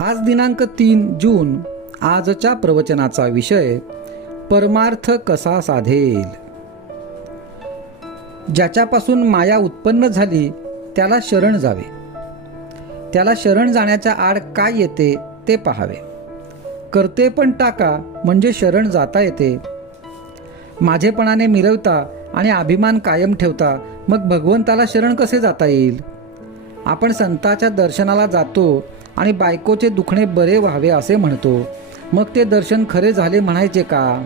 आज दिनांक 3 जून. आजच्या प्रवचनाचा विषय परमार्थ कसा साधेल. ज्याच्यापासून माया उत्पन्न झाली त्याला शरण जावे. त्याला शरण जाण्याच्या आड काय येते ते पाहावे. करते पण टाका म्हणजे शरण जाता येते. माझेपणाने मिरवता आणि अभिमान कायम ठेवता मग भगवंताला शरण कसे जाता येईल. आपण संताच्या दर्शनाला जातो आणि बायकोचे दुखणे बरे व्हावे असे म्हणतो, मग ते दर्शन खरे झाले म्हणायचे का.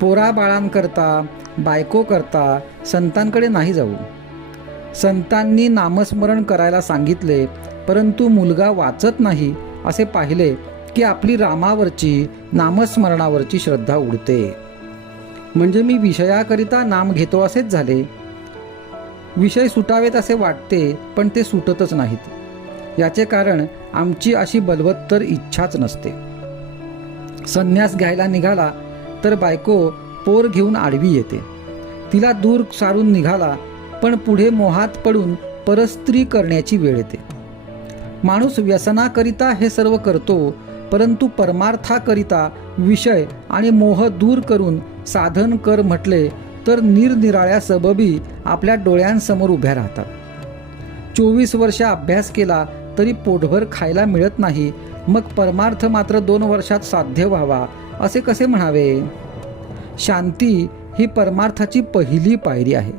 पोराबाळांकरता बायको करता संतांकडे नाही जाऊ. संतांनी नामस्मरण करायला सांगितले, परंतु मुलगा वाचत नाही असे पाहिले की आपली रामावरची नामस्मरणावरची श्रद्धा उडते. म्हणजे मी विषयाकरिता नाम घेतो असेच झाले. विषय सुटावेत असे वाटते पण ते सुटतच नाहीत. याचे कारण आमची अशी बलवत्तर इच्छाच नसते. संन्यास घ्यायला निघाला तर बायको पोर घेऊन आडवी येते. तिला दूर सारून निघाला पण पुढे मोहात पडून परस्त्री करण्याची वेळ येते. माणूस व्यसनाकरिता हे सर्व करतो, परंतु परमार्थाकरिता विषय आणि मोह दूर करून साधन कर म्हटले तर निरनिराळ्या सबबी आपल्या डोळ्यांसमोर उभ्या राहतात. 24 वर्ष अभ्यास केला तरी पोटभर खायला मिळत नाही, मग परमार्थ मात्र 2 वर्षात साध्य व्हावा असे कसे म्हणावे. शांती ही परमार्थाची पहिली पायरी आहे.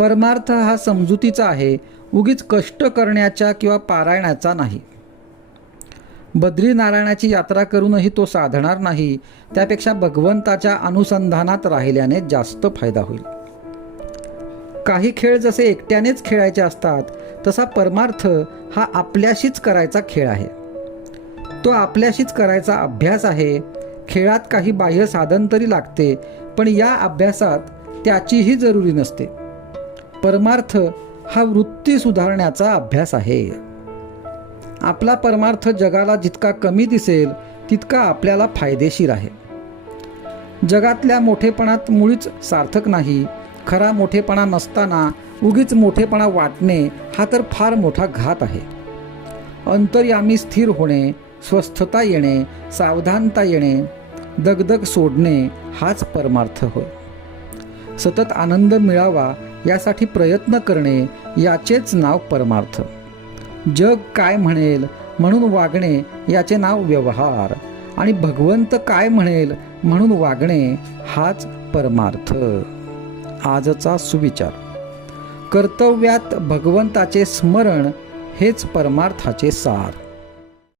परमार्थ हा समजुतीचा आहे, उगीच कष्ट करण्याच्या किंवा पारायणाचा नाही. बद्रीनारायणाची यात्रा करूनही तो साधणार नाही. त्यापेक्षा भगवंताच्या अनुसंधानात राहिल्याने जास्त फायदा होईल. काही खेळ जसे एकट्यानेच खेळायचे असतात, तसा परमार्थ हा आपल्याशीच करायचा खेळ आहे. तो आपल्याशीच करायचा अभ्यास आहे. खेळात काही बाह्य साधन तरी लागते, पण या अभ्यासात त्याचीही जरुरी नसते. परमार्थ हा वृत्ती सुधारण्याचा अभ्यास आहे. आपला परमार्थ जगाला जितका कमी दिसेल तितका आपल्याला फायदेशीर आहे. जगातल्या मोठेपणात मुळीच सार्थक नाही. खरा मोठेपणा नसताना उगीच मोठेपणा वाटणे हा तर फार मोठा घात आहे. अंतर्यामी स्थिर होणे, स्वस्थता येणे, सावधानता येणे, दगदग सोडणे हाच परमार्थ होय. सतत आनंद मिळावा यासाठी प्रयत्न करणे याचेच नाव परमार्थ. जग काय म्हणेल म्हणून वागणे याचे नाव व्यवहार, आणि भगवंत काय म्हणेल म्हणून वागणे हाच परमार्थ. आजचा सुविचार. कर्तव्यात भगवंताचे स्मरण हेच परमार्थाचे सार.